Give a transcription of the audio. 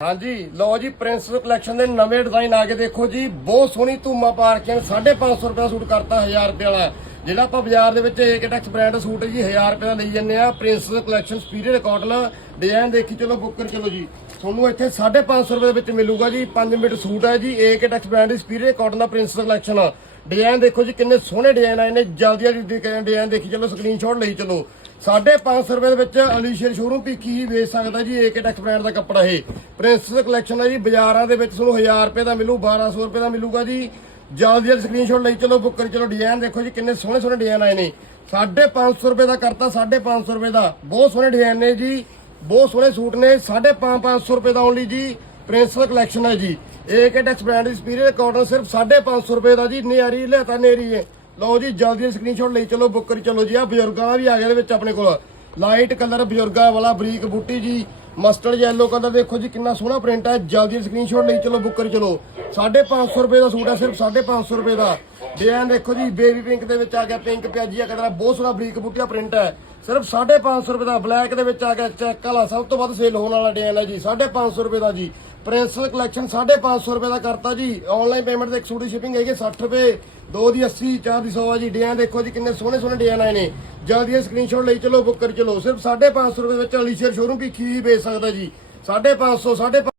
ਹਾਂਜੀ, ਲਓ ਜੀ ਪ੍ਰਿੰਸ ਕਲੈਕਸ਼ਨ ਦੇ ਨਵੇਂ ਡਿਜ਼ਾਈਨ ਆ ਕੇ ਦੇਖੋ ਜੀ, ਬਹੁਤ ਸੋਹਣੀ ਧੂਮਾ ਪਾਰਕਿੰਗ 550 ਰੁਪਏ ਦਾ ਸੂਟ ਕਰਤਾ 1000 ਰੁਪਏ ਵਾਲਾ। ਜਿਹੜਾ ਆਪਾਂ ਬਾਜ਼ਾਰ ਦੇ ਵਿੱਚ ਏਕਟੈਕਸ ਬ੍ਰਾਂਡ ਦਾ ਸੂਟ ਹੈ ਜੀ 1000 ਰੁਪਏ ਦਾ ਲਈ ਜੰਨੇ ਆ। Prince collection superior cotton design ਦੇਖੀ, ਚਲੋ ਬੁੱਕਰ ਚਲੋ ਜੀ। ਤੁਹਾਨੂੰ ਇੱਥੇ 550 ਰੁਪਏ ਦੇ ਵਿੱਚ ਮਿਲੂਗਾ ਜੀ 5 ਮਿੰਟ ਸੂਟ ਹੈ ਜੀ ਏਕਟੈਕਸ ਬ੍ਰਾਂਡ ਦੀ ਸਪੀਰੀਅਰ ਕਾਟਨ ਦਾ ਪ੍ਰਿੰਸ ਕਲੈਕਸ਼ਨ ਡਿਜ਼ਾਈਨ ਦੇਖੋ ਜੀ, ਕਿੰਨੇ ਸੋਹਣੇ ਡਿਜ਼ਾਈਨ ਆਏ ਨੇ ਜਲਦੀ ਜਲਦੀ ਡਿਜ਼ਾਈਨ ਦੇਖੀ, ਚਲੋ ਸਕਰੀਨਸ਼ਾਟ ਲਈ, ਚਲੋ। 550 ਰੁਪਏ ਦੇ ਵਿੱਚ ਅਲੀਸ਼ੇਰ ਸ਼ੋਰੂਮ ਪੀਕੀ ਹੀ ਵੇਚ ਸਕਦਾ ਜੀ? ਏਕਟੈਕਸ ਬ੍ਰਾਂਡ ਦਾ ਕੱਪੜਾ ਇਹ। ਪ੍ਰਿੰਸ ਕਲੈਕਸ਼ਨ ਹੈ ਜੀ, ਬਾਜ਼ਾਰਾਂ ਦੇ ਵਿੱਚ ਤੁਹਾਨੂੰ 1000 ਰੁਪਏ ਦਾ ਮਿਲੂ 1200 ਰੁਪਏ ਦਾ ਮਿਲੂਗਾ ਜੀ। ਜਲਦੀ ਜਲਦੀ ਸਕਰੀਨਸ਼ਾਟ ਲਈ ਚਲੋ ਬੁੱਕ ਕਰੀ ਚਲੋ ਡਿਜ਼ਾਈਨ ਦੇਖੋ ਜੀ, ਕਿੰਨੇ ਸੋਹਣੇ ਸੋਹਣੇ ਡਿਜ਼ਾਈਨ ਆਏ ਨੇ। 550 ਰੁਪਏ ਦਾ ਕਰਤਾ 550 ਰੁਪਏ ਦਾ। ਬਹੁਤ ਸੋਹਣੇ ਡਿਜ਼ਾਈਨ ਨੇ ਜੀ, ਬਹੁਤ ਸੋਹਣੇ ਸੂਟ ਨੇ 550 ਰੁਪਏ ਦਾ ਓਨਲੀ ਜੀ ਪ੍ਰਿੰਸ ਕਲੈਕਸ਼ਨ ਹੈ ਜੀ। ਏਕਟੈਕਸ ਬ੍ਰਾਂਡ ਦੀ ਸਪੀਰੀਅਰ ਕਾਟਨ ਸਿਰਫ 550 ਰੁਪਏ ਦਾ ਜੀ ਨਿਆਰੀ ਲਿਆਤਾ ਨੇਰੀ ਹੈ ਲਓ ਜੀ, ਜਲਦੀ ਸਕਰੀਨਸ਼ਾਟ ਲਈ ਚਲੋ ਬੁੱਕ ਕਰੀ ਚਲੋ ਜੀ। ਆ ਬਜ਼ੁਰਗਾਂ ਦਾ ਵੀ ਆ ਗਿਆ ਇਹਦੇ ਵਿੱਚ ਆਪਣੇ ਕੋਲ। ਲਾਈਟ ਕਲਰ ਬਜ਼ੁਰਗਾਂ ਵਾਲਾ, ਬਰੀਕ ਬੂਟੀ ਜੀ ਮਸਟਰਡ ਯੈਲੋ ਕਲਰ ਦੇਖੋ ਜੀ ਕਿੰਨਾ ਸੋਹਣਾ ਪ੍ਰਿੰਟ ਹੈ ਜਲਦੀ ਸਕਰੀਨਸ਼ਾਟ ਲਈ ਚਲੋ ਬੁੱਕ ਕਰੀ ਚਲੋ। 550 ਰੁਪਏ ਦਾ ਸੂਟ ਹੈ ਸਿਰਫ 550 ਰੁਪਏ ਦਾ। ਡਿਜ਼ਾਈਨ ਦੇਖੋ ਜੀ ਬੇਬੀ ਪਿੰਕ ਦੇ ਵਿੱਚ ਆ ਗਿਆ ਪਿੰਕ ਪਿਆਜੀਆ ਕਲਰ ਬਹੁਤ ਸੋਹਣਾ ਬਰੀਕ ਬੂਟੀ ਦਾ ਪ੍ਰਿੰਟ ਹੈ ਸਿਰਫ 550 ਰੁਪਏ ਦਾ ਬਲੈਕ ਦੇ ਵਿੱਚ ਆ ਗਿਆ ਚੈੱਕ ਵਾਲਾ, ਸਭ ਤੋਂ ਵੱਧ ਸੇਲ ਹੋਣ ਵਾਲਾ ਡਿਜ਼ਾਈਨ ਹੈ ਜੀ 550 ਰੁਪਏ ਦਾ ਜੀ। ਪ੍ਰਿੰਸਲ ਕਲੈਕਸ਼ਨ 550 ਰੁਪਏ ਦਾ ਕਰਤਾ ਜੀ। ਆਨਲਾਈਨ ਪੇਮੈਂਟ ਦੇ ਇੱਕ ਸ਼ਿਪਿੰਗ ਹੈਗੀ 60 ਰੁਪਏ, ਦੋ ਦੀ 80 ਚਾਰ ਦੀ 100 ਆ ਜੀ। ਡਿਜ਼ਾਈਨ ਦੇਖੋ ਜੀ ਕਿੰਨੇ ਸੋਹਣੇ ਸੋਹਣੇ ਡਿਜ਼ਾਈਨ ਆਏ ਨੇ। ਜਲਦੀ ਸਕਰੀਨਸ਼ਾਟ ਲਈ ਚਲੋ ਬੁੱਕ ਕਰ ਚਲੋ। ਸਿਰਫ 550 ਰੁਪਏ ਵਿੱਚ ਅਲੀਸ਼ਰ ਸ਼ੋਰੂਮ ਵੀ ਖੀ ਵੇਚ ਸਕਦਾ ਜੀ। 550 550